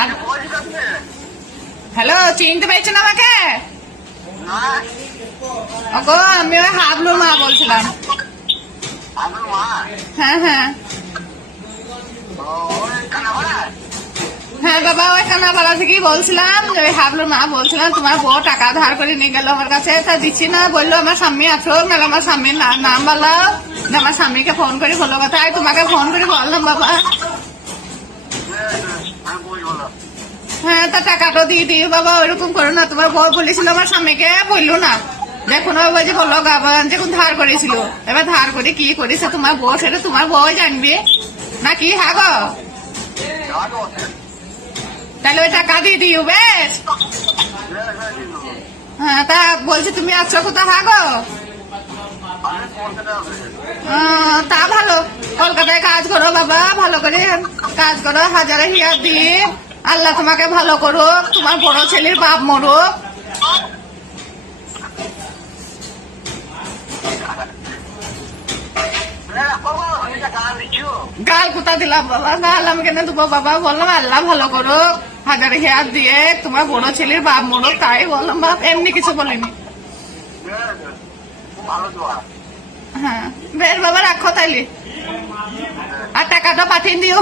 আর hello, চিনতে পেরেছেন আমাকে? ওগো, আমি ওই হাবলুর মা বলছিলাম। হ্যাঁ হ্যাঁ হ্যাঁ বাবা, ওই কানাপাড়া থেকেই বলছিলাম। ওই হাবলুর মা বলছিলাম তোমার বউ টাকা ধার করে নিয়ে গেল আমার কাছে, তা দিচ্ছি না। বললো আমার স্বামী আছো, মেলা আমার স্বামীর নাম বলো, আমার স্বামীকে ফোন করে বলো কথা। তোমাকে ফোন করে বললাম বাবা। হ্যাঁ, তা টাকাটা দিয়ে দিও বাবা, ওইরকম করো না। তোমার বউ বলেছিল আমার স্বামীকে, বললো না দেখুন ওই বলছে বললো যখন ধার করেছিল, এবার ধার করে কি করেছে তোমার বউ, সেটা তোমার বউ জানবে নাকি? হ্যাঁ গো, তাহলে ওই টাকা দিয়ে দিও বেশ। হ্যাঁ, তা বলছি তুমি আছো কোথা? হ্যাঁ গো, তা ভালো, কলকাতায় কাজ করো বাবা, ভালো করে কাজ করো, হাজারে হিয়ার দিয়ে আল্লাহ তোমাকে ভালো করুক, তোমার বড় ছেলের বাপ মরুক। গাল কোথা দিলাম বাবা? গাল আমি কেন দেবো বাবা? বললাম আল্লাহ ভালো করুক, হাজারে হিয়ার দিয়ে তোমার বড় ছেলের বাপ মরুক, তাই বললাম বাপ, এমনি কিছু বলিনি। হ্যাঁ বেশ বাবা, রাখো তাইলে, আর টাকাটা পাঠিয়ে দিও।